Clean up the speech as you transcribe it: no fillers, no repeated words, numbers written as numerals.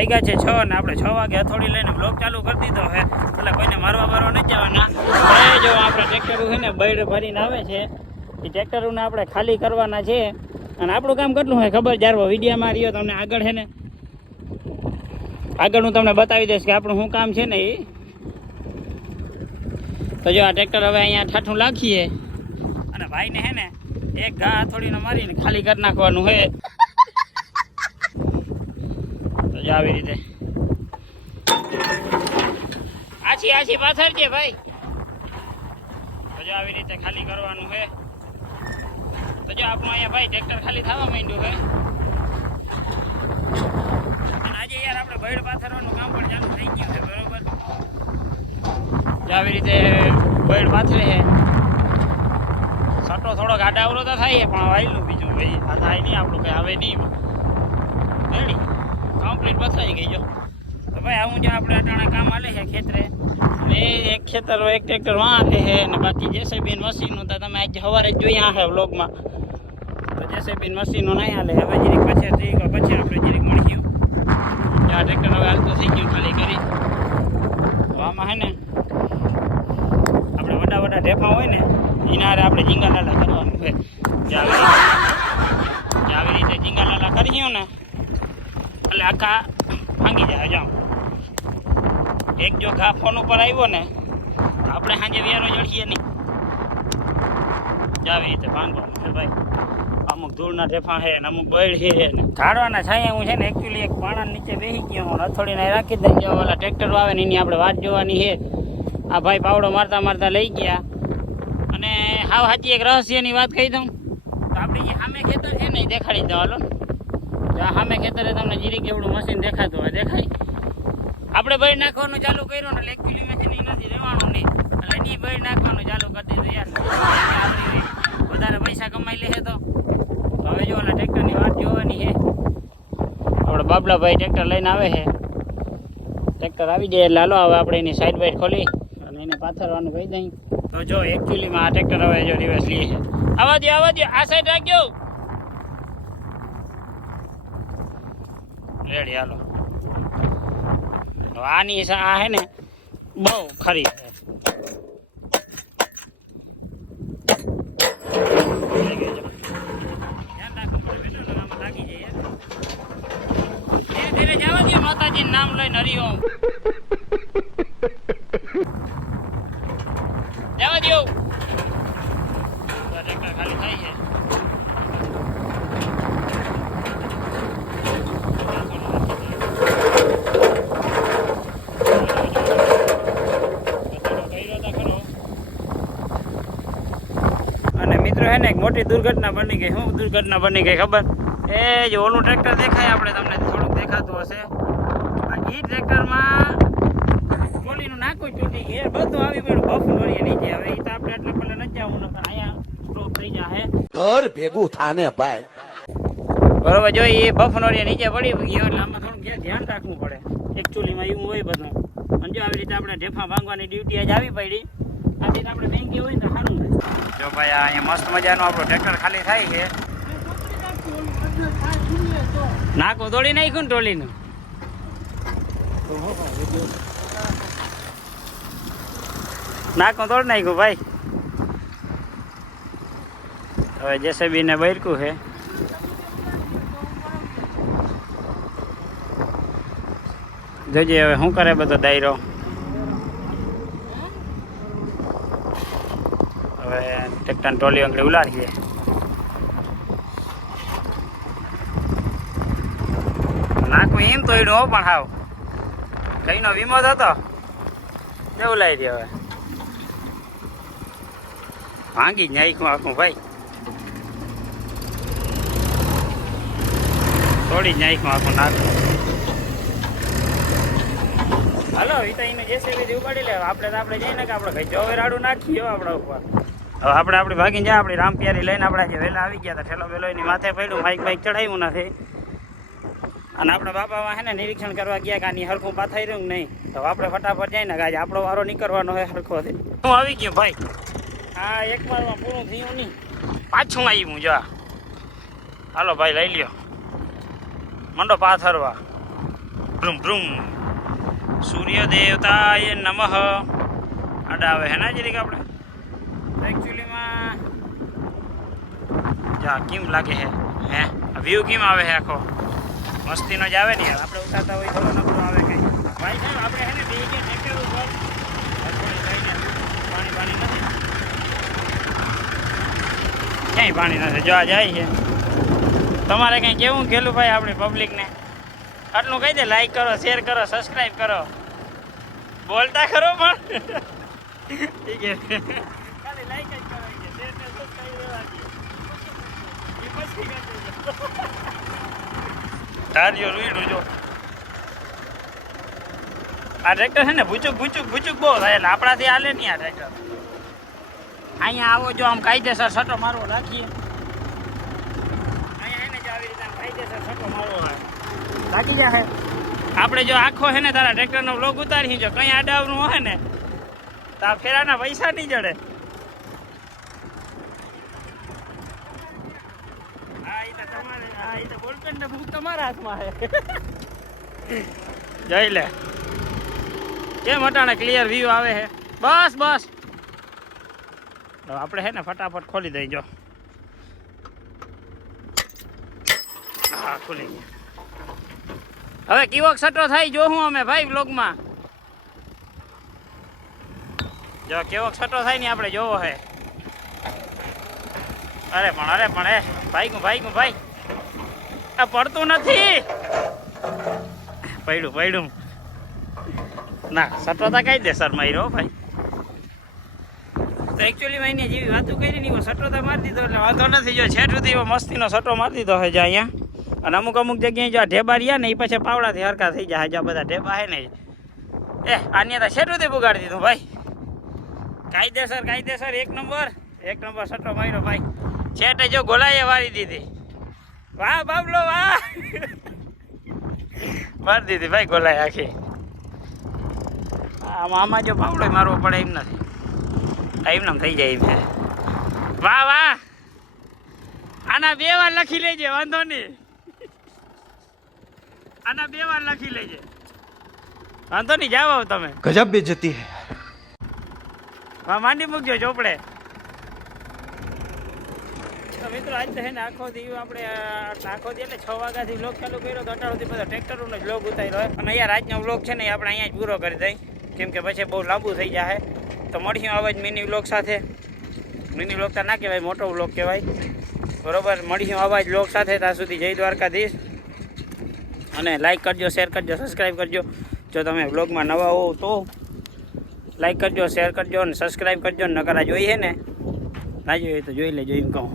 વાગ્યા છે 6 ને આપણે 6 વાગે હથોડી લઈને બ્લોક ચાલુ કરી દીધો છે એટલે કોઈને મારવા નથી જવાના. જો આપણે ટ્રેક્ટર છે ને બૈડ ભરીને આવે છે એ ટ્રેક્ટરોને આપણે ખાલી કરવાના છે અને આપણું કામ કેટલું હોય ખબર જ્યારે વિડીયોમાં રહ્યો તમને આગળ છે ને આગળ હું તમને બતાવી દઈશ કે આપણું શું કામ છે ને એ. તો જો આ ટ્રેક્ટર હવે અહીંયા ઠાઠું લાખીએ અને ભાઈને હે ને એક ઘા હથોડીને મારીને ખાલી કરી નાખવાનું છે. તો જો આવી રીતે આછી પાથર છે ભાઈ. તો જો આવી રીતે ખાલી કરવાનું છે. તો જો આપણું અહીંયા ભાઈ ટ્રેક્ટર ખાલી થવા માંડ્યું છે અને આજે યાર આપણે બૈડ પાથરવાનું કામ પણ ચાલુ થઈ ગયું છે બરોબર. જો આવી રીતે બૈડ પાથરે છે. સટો થોડોક આડાવડો તો થાય પણ વાયલું બીજું ભાઈ આ થાય નહીં આપણું કંઈ આવે નહીં રેડી કમ્પ્લીટ પથરાઈ ગઈ. જો તો ભાઈ આવું જો આપણે અટાણા કામ હાલે છે ખેતરે એ એક ખેતર એક ટ્રેક્ટર વાં છે અને બાકી જેસીબી મશીનનું તો તમે આજે સવારે જ જોયા હશે વ્લોગમાં. તો જેસીબી મશીનનું નહીં હાલે હવે જરીક પછી આપણે જરીક મળ્યું આ ટ્રેક્ટર હવે હાલતું થઈ ગયું ખાલી કરી. તો આમાં છે ને આપણે વડા ઢેફા હોય ને એના હારે આપણે ઝીંગાલાલા કરવાનું છે. આવી રીતે ઝીંગાલાલા કરીએ ને એટલે આખા ભાંગી જાય. જાઓ એક જો ઘા ફોન ઉપર આવ્યો ને તો આપણે સાંજે વ્યારો જડીએ નહીં. આવી રીતે ભાંગવાનું છે ભાઈ. અમુક ધૂળના ઢેફા છે ને અમુક બળ છે ને ઝાડવાના છાંયા હું છે ને એકચ્યુઅલી એક પાણા નીચે બેસી ગયો હું હથોડીને રાખી દઈ. જો ઓલા ટ્રેક્ટર આવે ને એની આપણે વાત જોવાની છે. આ ભાઈ પાવડો મારતા લઈ ગયા અને હાવ સાચી એક રહસ્યની વાત કહી દઉં તો આપણે જે સામે ખેતર છે ને એ દેખાડી દો. હાલો જો આ સામે ખેતરે તમને જીરીક એવડું મશીન દેખાતું હોય દેખાય. આપણે બળ નાખવાનું ચાલુ કર્યું ને એકચ્યુઅલી મશીન નથી રહેવાનું નહીં એટલે એની બળ નાખવાનું ચાલુ કરી દીધું યાર. વધારે પૈસા કમાઈ લે તો હવે જો ઓલા ટ્રેક્ટરની વાત જોવાની છે. આપણે બાબલાભાઈ ટ્રેક્ટર લઈને આવે છે. ટ્રેક્ટર આવી જાય એટલે હાલો હવે આપણે એની સાઈડ બાઈડ ખોલી અને એને પાથરવાનું કહી દઈ. તો જો એકચ્યુઅલીમાં આ ટ્રેક્ટર હવે જો રિવર્સ લઈએ છે. આવા દો આ સાઈડ રાખજો રેડી. હાલો આની આ હે ને બહુ ખરી છે. ધીરે જવા દો માતાજીનું નામ લઈને હરિઓમ જવા દો. ટ્રેક્ટર ખાલી થાય છે. અને મિત્રો હે ને એક મોટી દુર્ઘટના બની ગઈ. શું દુર્ઘટના બની ગઈ ખબર? એ જે ઓલું ટ્રેક્ટર દેખાય આપણે તમને થોડુંક દેખાતું હશે. આ એ ટ્રેક્ટરમાં ગોળીનું નાકું તૂટી ગયું બધું આવી પડ્યું બફ વળીએ નીચે. હવે એ તો આપણે એટલે પેલા નથી જવું નકર અહીંયા સ્ટોપ થઈ જાય ઘર ભેગું થાને ભાઈ બરોબર. જો એ બફ વળીએ નીચે પડી ગયો એટલે આમાં થોડુંક ધ્યાન રાખવું પડે. એકચ્યુઅલીમાં એવું હોય બધું. અને જો આવી રીતે આપણે ઢેફા ભાંગવાની ડ્યુટી આજ આવી પડી. આજે આપણે બેંકી હોય ને તો સારું થાય. જો ભાઈ અહીંયા મસ્ત મજાનું આપણું ટ્રેક્ટર ખાલી થાય છે. નાકું તોડી નાખ્યું ને ટોલીનું. નાકું તોડી નાખ્યું ભાઈ. હવે જેસીબી ને બૈરકું છે. જોજે હવે શું કરે બધો દાયરો. હવે ટ્રેક્ટર ટોલી અંગડી ઉલાડીએ. નાખું એમ તોડ્યું હો પણ હાવ કઈનો વિમોદ હતો કેવું લાવી દે. હવે ભાંગી જ નાખ્યું આખું ભાઈ. તોડી જ નાખ્યું આખું નાખું. હાલો એ તો એને જેસીબી ઉપાડી લે. આપણે જઈને કે આપણે કઈ હવે રાડું નાખીએ આપણા ઉપર. હવે આપણે ભાગીને જાય. આપણી રામપિયારી લઈને આપણે જે વહેલા આવી ગયા હતા ઠેલો વેલો એની માથે પડ્યું. બાઈક ચડાવ્યું નથી. અને આપણે બાપામાં છે ને નિરીક્ષણ કરવા ગયા કે આની હરખું પાથાઈ રહ્યું નહીં તો આપણે ફટાફટ જાય ને આજે આપણો વારો નીકળવાનો હોય હરખોથી. હું આવી ગયો ભાઈ. આ એક વારમાં પૂરું થયું નહીં પાછું આવ્યું. જા હાલો ભાઈ લઈ લ્યો મંડો પાથરવા. ભ્રુમ ભ્રુમ સૂર્ય દેવતાય નમઃ આડા આવે હે ને જરીક આપણે એકચ્યુઅલીમાં જા કેમ લાગે હે વ્યૂ કેમ આવે હે આખો મસ્તીનો જ આવે ને યાર આપણે ઉતારતા હોય થોડો નબળો આવે કઈ ભાઈ સાહેબ આપણે હે ને બે ગયા ટ્રેક્ટર ઉપર પાણી પાણી નથી ક્યાંય પાણી નથી જો આ જાય છે તમારે કંઈ કેવું ખેલું ભાઈ આપણે પબ્લિકને આટલું કહી દે લાઈક કરો શેર કરો સબસ્ક્રાઈબ કરો બોલતા ખરો પણ ઠીક છે ખાલી લાઈક જ કરો શેર ને સબસ્ક્રાઈબ રહેવા દે એ પછી ધાર્યો રૂઈડું જો આ ટ્રેક્ટર છે ને ભૂચુક બહુ થાય એટલે આપણાથી હાલે નહીં આ ટ્રેક્ટર અહીંયા આવો જો આમ કાયદેસર સટો મારવો રાખીએ અહીંયા એને જ આવી રીતે આમ કાયદેસર સટો મારવો હોય લાગી જાય આપણે જો આખો છે ને તારા ટ્રેક્ટરનો બ્લોક ઉતારી જો કંઈ આડાવનું હોય ને તો આ ફેરાના પૈસા નહીં જડે હા એ તો બોલપેન ને બુક તમારા હાથમાં છે જઈ લે કેમ અટાણે ક્લિયર વ્યૂ આવે છે બસ આપણે છે ને ફટાફટ ખોલી દઈ જો હા ખુલી ગયા હવે કેવો સટો થાય જો હું અમે ભાઈ બ્લોગમાં જો કેવો સટો થાય ને આપણે જોવો હે અરે પણ ભાઈ આ પડતું નથી પડ્યું ના સટો તો કઈ દે સર માર્યો ભાઈ તો એકચ્યુઅલી મેં જેવી વાતો કરી ને સટો તો મારી દીધો એટલે વાંધો નથી જો છેટ સુધી એવો મસ્તીનો સટો મારી દીધો છે જો અહીંયા અને અમુક જગ્યાએ જો ઢેબા રહ્યા ને એ પછી પાવડાથી હરકા થઈ જાય જો બધા ઢેબા હે ને આને તો છેટ સુધી પુગાડી દીધું ભાઈ કાયદેસર એક નંબર સટો માર્યો ભાઈ છેટે જો ગોલાએ વારી દીધી વાહ બાબલો વાહ મારી દીધી ભાઈ ગોલાએ આખી આમાં જો પાવડો મારવો પડે એમ નથી એમ થઈ જાય એમ છે વાહ આના 2 વાર લખી લેજે વાંધો નહીં આના 2 વાર લખી લેજે વાંધો નહીં જાઓ તમે गजब बेइज्जती है હા માંડી મૂકજો ચોપડે મિત્રો આજ તો છે ને આખો દી આપણે એટલે 6 વાગ્યાથી બ્લોગ ચાલુ કર્યો તો અટાણુંથી બધા ટ્રેક્ટરોનો જ બ્લોગ ઉતાર્યો અને અહીંયા આજનો બ્લોગ છે ને આપણે અહીંયા જ પૂરો કરી દઈ કેમ કે પછી બહુ લાંબુ થઈ જાય તો મળીશું આવા જ મિની બ્લોગ સાથે મિની બ્લોગ તો ના કહેવાય મોટો બ્લોગ કહેવાય બરોબર મળીશું આવા જ બ્લોગ સાથે ત્યાં સુધી જય દ્વારકાધીશ અને લાઈક કરજો શેર કરજો સબસ્ક્રાઈબ કરજો જો તમે બ્લોગમાં નવા હો તો લાઈક કરજો શેર કરજો અને સબસ્ક્રાઈબ કરજો નકર આ જોઈએ ને ના જોઈએ તો જોઈ લેજો એમ કહું